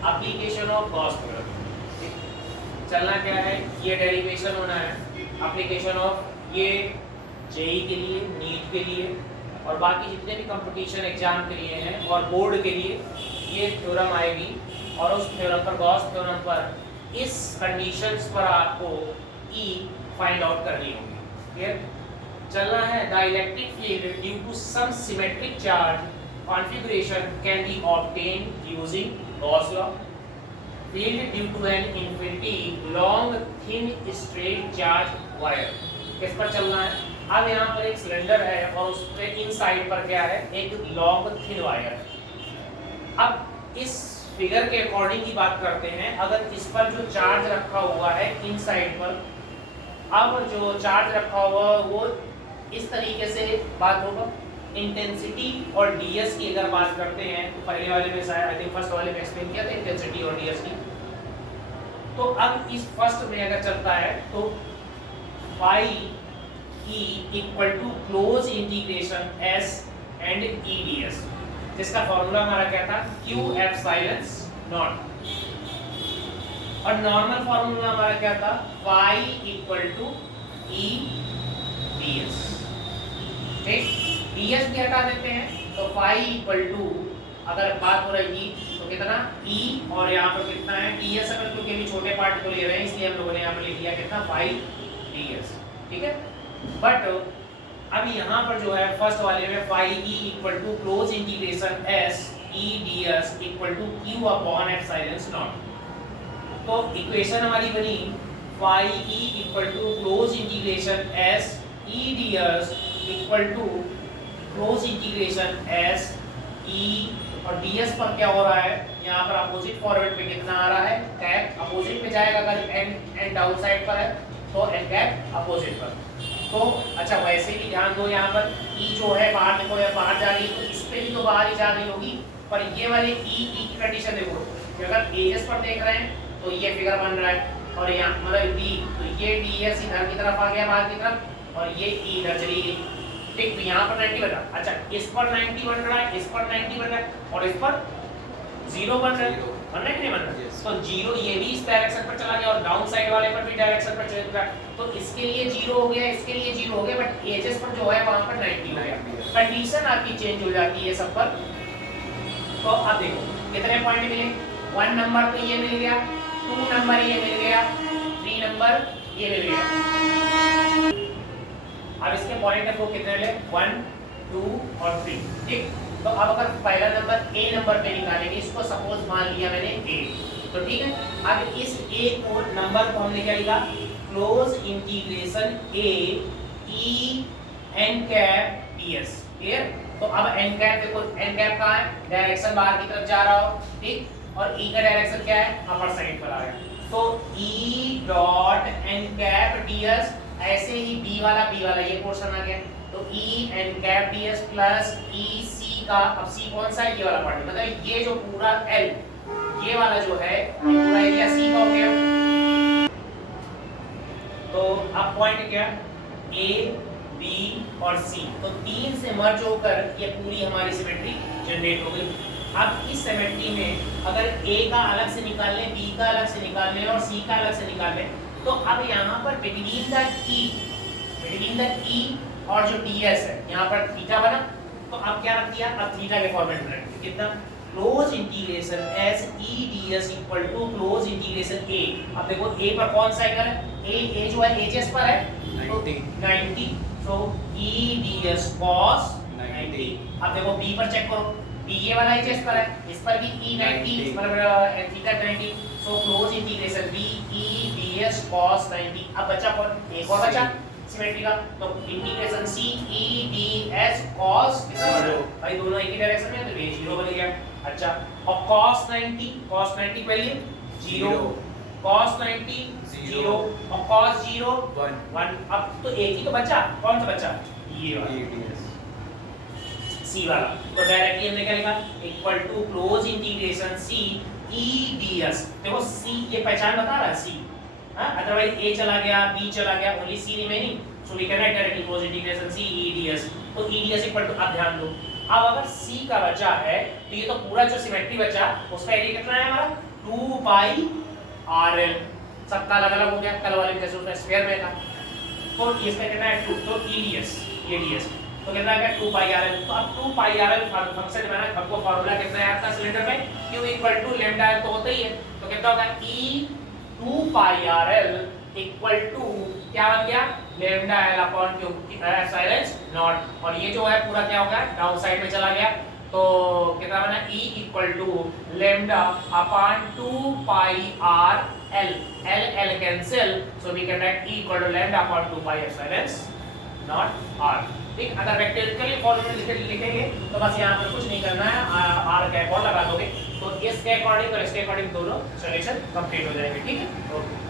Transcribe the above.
Application of Gauss theorem. चलना क्या है, ये डेरिवेशन होना है एप्लीकेशन ऑफ ये जेई के लिए, नीट के लिए और बाकी जितने भी कंपटीशन एग्जाम के लिए हैं और बोर्ड के लिए ये थ्योरम आएगी। और उस थ्योरम पर, गॉस थ्योरम पर इस कंडीशंस पर आपको ई फाइंड आउट करनी होगी। क्लियर? चलना है the electric field due to some symmetric charge configuration can be obtained using Gauss law. Field due to an infinity long thin straight charge wire. किस पर चलना है? अब यहाँ पर एक सिलेंडर है और उस पे इन साइड पर क्या है, एक लॉन्ग थिन वायर। अब इस फिगर के अकॉर्डिंग की बात करते हैं। अगर इस पर जो चार्ज रखा हुआ है इन साइड पर, अब जो चार्ज रखा हुआ वो इस तरीके से बात होगा। इंटेंसिटी और डीएस की अगर बात करते हैं तो पहले वाले में शायद आई थिंक फर्स्ट वाले में एक्सप्लेन किया था इंटेंसिटी और डीएस की। तो अब इस फर्स्ट में अगर चलता है तो phi E equal to close integration S and E D S, जिसका फॉर्मूला हमारा क्या था, क्यू एफ साइलेंस नॉट। और नॉर्मल फॉर्मूला हमारा क्या था, phi equal to E D S. ठीक, ds भी हटा देते हैं तो फाई इक्वल टू, अगर बात हो रही तो कितना e और यहाँ पर कितना है ds। अगर क्योंकि भी छोटे पार्ट को ले रहे हैं इसलिए हम लोगों ने यहाँ पर लिख दिया कितना फाई ds। ठीक है, बट अब यहाँ पर जो है फर्स्ट वाले में phi e equal to close integration s e ds equal to q upon f epsilon naught. तो इक्वेशन हमारी बनी phi e equal to close integration s e ds equal to close integration s e और ds पर क्या हो रहा है, यहाँ पर अपोजिट फॉरवर्ड पे कितना आ रहा है, कैप अपोजिट पे जाएगा। अगर n डाउन साइड पर है तो n कैप अपोजिट पर। तो अच्छा वैसे भी ध्यान दो, यहाँ पर e जो है बाहर देखो, या बाहर जा रही है तो इस पे भी तो बाहर ही जा रही होगी। पर ये वाले e की कंडीशन देखो कि अगर एजेस पर देख रहे हैं तो ये फिगर बन रहा है और यहाँ मतलब d, तो ये ds इधर की तरफ आ गया बाहर की तरफ और ये e इधर चली गई। ठीक, तो यहाँ पर 90 बना। अच्छा इस पर 90 बन रहा है, इस पर 90 बन रहा है और इस पर 0 बन रहा है, बन रहा है कि नहीं बन रहा है? तो 0 ये भी इस डायरेक्शन पर चला गया और डाउन साइड वाले पर भी डायरेक्शन पर चला गया। तो इसके लिए 0 हो गया, इसके लिए 0 हो गया, बट एजेस पर जो है वहां पर 90 हो गया। कंडीशन आपकी चेंज हो जाती है सब पर। तो अब देखो कितने पॉइंट मिले, 1 नंबर तो ये मिल गया, 2 नंबर ये मिल गया, 3 नंबर ये मिल गया। अब इसके पॉइंट देखो कितने ले, 1 2 और 3। ठीक, तो अब अगर पहला नंबर a नंबर पे निकालेंगे, इसको सपोज मान लिया मैंने a, तो ठीक है। अब इस a को नंबर को हमने क्या लिखा, close integration a e n cap ds। Clear? तो अब n कैप देखो, n कैप कहाँ है, डायरेक्शन बाहर की तरफ जा रहा हो। ठीक, और e का डायरेक्शन क्या है, अपर साइड पर आ गया। तो e dot n cap ds, ऐसे ही b वाला ये पोर्शन आ गया। तो e n cap ds plus e c का, अब c कौन सा है, ये वाला पार्ट, मतलब ये जो पूरा l, ये वाला जो है ये पूरा एरिया c का हो गया। तो अब पॉइंट क्या, a b और c, तो 3 से मर्ज होकर ये पूरी हमारी सिमेट्री जनरेट हो गई। अब इस सिमेट्री में अगर a का अलग से निकाल लें, b का अलग से निकाल लें और c का अलग से निकाल लें, तो अब यहाँ पर बिटवीन द e और जो ds है यहाँ पर थीटा बना। तो अब क्या रख दिया, अब थीटा के फॉर्मेट में रख दिया कितना, close integration s e ds equal to close integration a। अब देखो a पर कौन सा एंगल है, a जो है एजेस पर है 90, तो e ds cos 90। अब देखो b पर चेक करो, b ये वाला एजेस पर है, इस पर भी e 90 मतलब theta 90, so close integration b e ds cos 90। अब बचा कौन, एक और बचा सिमेट्री का, तो integration c e ds cos 0, भाई दोनों एक ही डायरेक्शन में, तो ये 0 बन गया। अच्छा और cos 90 वैल्यू 0, cos 90 0 और cos 0 1। अब तो एक ही तो बचा, कौन सा बचा, ये वाला c वाला। तो डायरेक्टली हमने क्या लिखा, equal to close integration c e ds। देखो c ये पहचान बता रहा है c, अदरवाइज a चला गया, b चला गया, only c remaining, so we can write directly close integration c e ds। तो e ds इक्वल टू, अब ध्यान दो अब अगर c का बचा है तो ये तो पूरा जो सिमेट्री बचा उसका एरिया कितना है हमारा 2 पाई rl, सबका अलग अलग हो गया, कल वाले में जैसे उसमें स्फीयर में था। तो इसका कितना है 2, तो eds ये ds तो कितना है 2 पाई rl। तो अब 2 पाई rl फंक्शन में ना हमको फार्मूला कितना है आपका सिलेंडर में q इक्वल टू लैम्डा तो होता ही है, तो कितना होगा e 2 pi rl equal to क्या बन गया lambda l upon q epsilon naught, और ये जो है पूरा क्या होगा डाउन साइड में चला गया, तो कितना बना e equal to lambda upon 2 pi r l, l cancel, so we can write e equal to lambda upon 2 pi epsilon naught r। ठीक, अगर वेक्टर फॉर्मूला लिखेंगे तो बस यहाँ पर कुछ नहीं करना है, r का एक और लगा दोगे तो इसके अकॉर्डिंग और इसके अकॉर्डिंग दोनों सॉल्यूशन कंप्लीट हो जाएंगे। ठीक है, ओके।